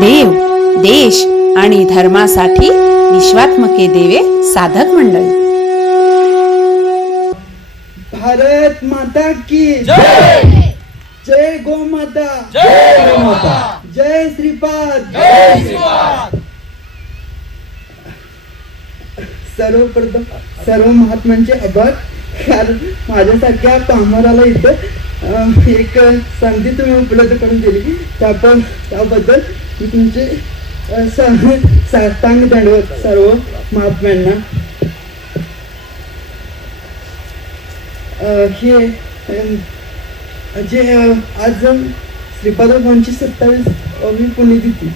देव देश आणि धर्मासाठी विश्वात्मके देवे साधक मंडळी. भारत माता की जय! जय गो माता जय माता जय श्रीपाद। जय श्रीपाद। सर्वप्रथम सर्व महात्म्यांचे आभार. कारण माझ्यासारख्या कामगाराला इथं एक संधी तुम्ही उपलब्ध करून दिली. त्याबद्दल मी तुमचे साष्टांग दंडवत सर्व महात्म्यांना. हे जे आज श्रीपादोबांची सत्तावीस पुण्यतिथी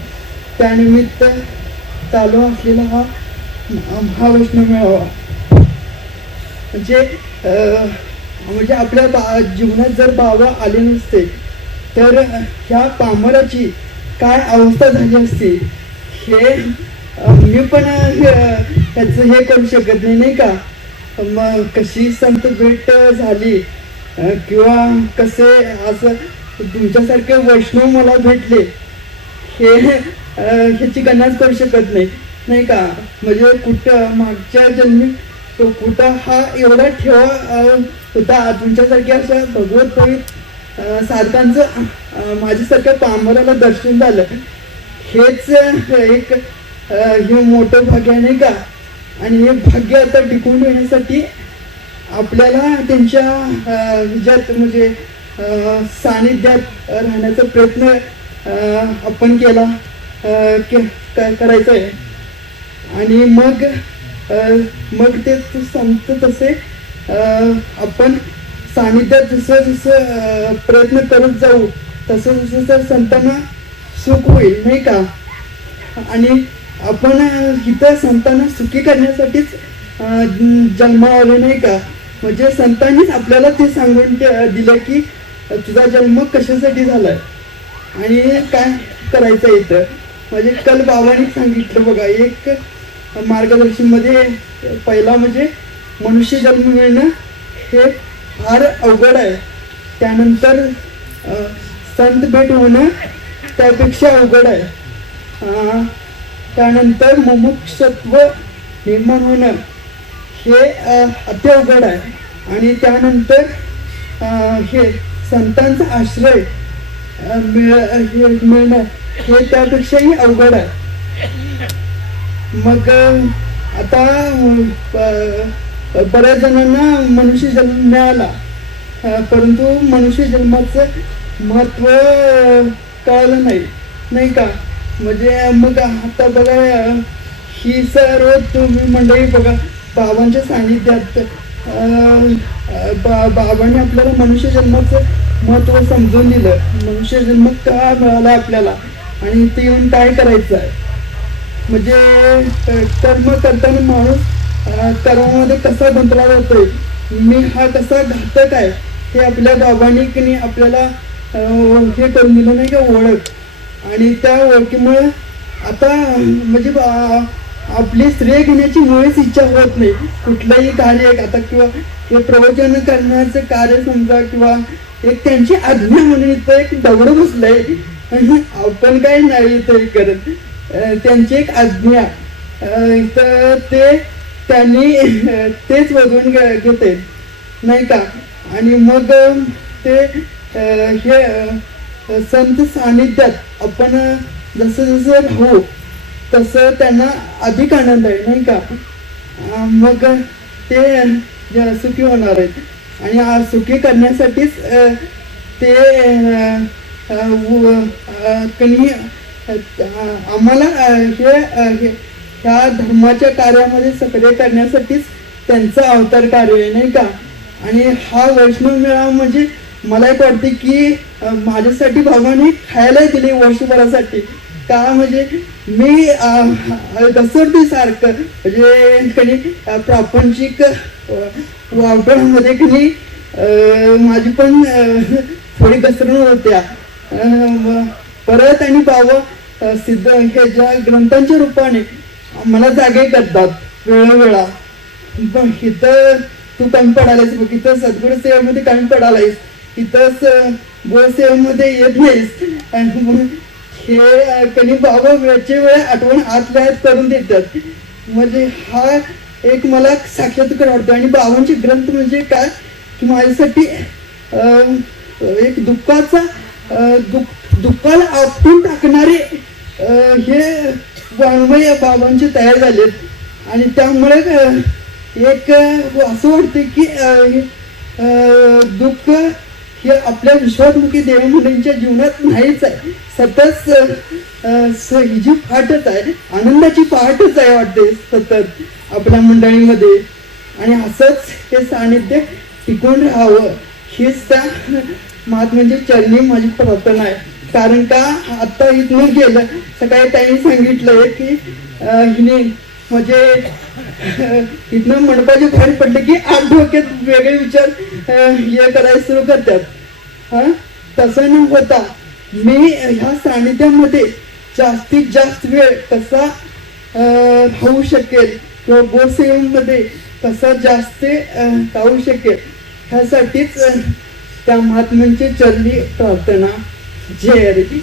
त्यानिमित्त चालू असलेला हा महावैष्णव मेळावा. म्हणजे अं, म्हणजे आपल्या बा जीवनात जर बाबा आले नसते तर ह्या पामराची काय अवस्था झाली असते हे मी पण त्याचं हे करू शकत नाही नाही का? मग कशी संत भेट झाली? किंवा कसे असं तुमच्यासारखे वैष्णव मला भेटले हे ह्याची गणनाच करू शकत नाही नाही का? म्हणजे कुठं मागच्या जन्मी तो कुठं हा एवढा ठेवा होता तुमच्यासारख्या अशा भगवत भवित साधकांचं माझ्यासारख्या पामराला दर्शन झालं. हेच एक हे मोठं भाग्य आहे नाही का? आणि हे भाग्य आता टिकून ठेवण्यासाठी आपल्याला त्यांच्या ह्याच्यात म्हणजे सानिध्यात राहण्याचा प्रयत्न आपण केला के- क- करायचा आहे. आणि मग मग ते ते तसे आपण सानिध्यात जसं जसं प्रयत्न करत जाऊ तसं जसं तर संतांना सुख होईल नाही का? आणि आपण इथं संतांना सुखी करण्यासाठीच जन्मा आलो नाही का? म्हणजे संतांनीच आपल्याला ते सांगून दिलं की तुझा जन्म कशासाठी झालाय? आणि काय करायचं इथं? म्हणजे कल बाबांनी सांगितलं बघा एक मार्गदर्शनमध्ये पहिला म्हणजे मनुष्य जन्म मिळणं हे फार अवघड आहे. त्यानंतर संत भेट होणं त्यापेक्षा अवघड आहे. त्यानंतर मुमुक्षत्व निर्माण होणं हे अति अवघड आहे. आणि त्यानंतर हे संतांचा आश्रय मिळ हे मिळणं हे त्यापेक्षाही अवघड आहे. मग आता प- बऱ्याच जणांना मनुष्य जन्म मिळाला. परंतु मनुष्य जन्माचं महत्त्व कळलं नाही. नाही का? म्हणजे मग आता बघा ही सर्व तुम्ही मंडळी बघा बाबांच्या सानिध्यात बा बाबांनी आपल्याला मनुष्य जन्माचं महत्त्व समजून दिलं. मनुष्य जन्म का मिळाला आपल्याला? आणि ते येऊन काय करायचं आहे? म्हणजे कर्म करताना माणूस अं, कसा गुंतला जातोय? मी हा कसा घातक आहे? हे आपल्या बाबांनी की आपल्याला हे करून दिलं नाही का ओळख? आणि त्या ओळखीमुळे आता म्हणजे बा- आपली श्रेय घेण्याची मुळेच इच्छा होत नाही. कुठलंही कार्य आता किंवा हे प्रवचन करण्याचं कार्य समजा किंवा एक त्यांची आज्ञा म्हणून इथं एक दगड बसलंय. आपण काय नाही इथं करत. त्यांची एक आज्ञा. तर ते त्यांनी तेच बघून घेते नाही का? आणि मग ते हे संत सानिध्यात आपण जसं जसं राहू तसं त्यांना अधिक आनंद आहे नाही का? मग ते सुखी होणार आहेत. आणि सुखी करण्यासाठीच ते कणी आम्हाला हे त्या धर्माच्या कार्यामध्ये सक्रिय करण्यासाठीच त्यांचं अवतार कार्य आहे नाही का? आणि हा वैष्णव मेळावा म्हणजे मला एक वाटते की माझ्यासाठी बाबांनी खायला दिले वर्षभरासाठी. का म्हणजे मी घसरते सारखं म्हणजे कधी प्रापंचिक अं, कधी अं, माझी पण थोडी घसरण होत्या. परत आणि बाबा सिद्ध ह्याच्या ज्या ग्रंथांच्या रूपाने मला जागे करतात वेळोवेळा. पण इथं तू कमी पडालायस बघ इथं सद्गुरू सेवेमध्ये कमी पडालायस इथं स- गोसेवेमध्ये येत नाहीस. आणि हे कधी बाबा वेळचे वेळ आठवण आतल्या आत करून देतात. म्हणजे हा एक मला साक्षात्कार वाटतो. आणि बाबांचे ग्रंथ म्हणजे काय? की माझ्यासाठी एक दुःखाचा दुःख दुःखाला आपटून टाकणारे हे वाङ्मय बाबांचे तयार झाले. आणि त्यामुळे एक असं वाटतं की दुःख हे आपल्या विश्वासमुखी देवमुलींच्या जीवनात नाहीच आहे. सतत ही जी फाटच आहे आनंदाची पहाटच आहे वाटते सतत आपल्या मंडळीमध्ये. आणि असंच हे सानिध्य टिकून राहावं हीच त्या महात्माची चरणी माझी प्रार्थना आहे. कारण का आता इथून गेलं सकाळी त्यांनी सांगितलंय की हिने म्हणजे इथनं मंडपाच्या बाहेर पडले की आठ डोक्यात वेगळे विचार हे करायला सुरू करतात. हा? तसं न होता मी ह्या सानिध्यामध्ये जास्तीत जास्त वेळ कसा होऊ शकेल किंवा गोसेवेमध्ये कसा जास्त राहू शकेल ह्यासाठीच त्या महात्म्यांची चरणी प्रार्थना जय हरी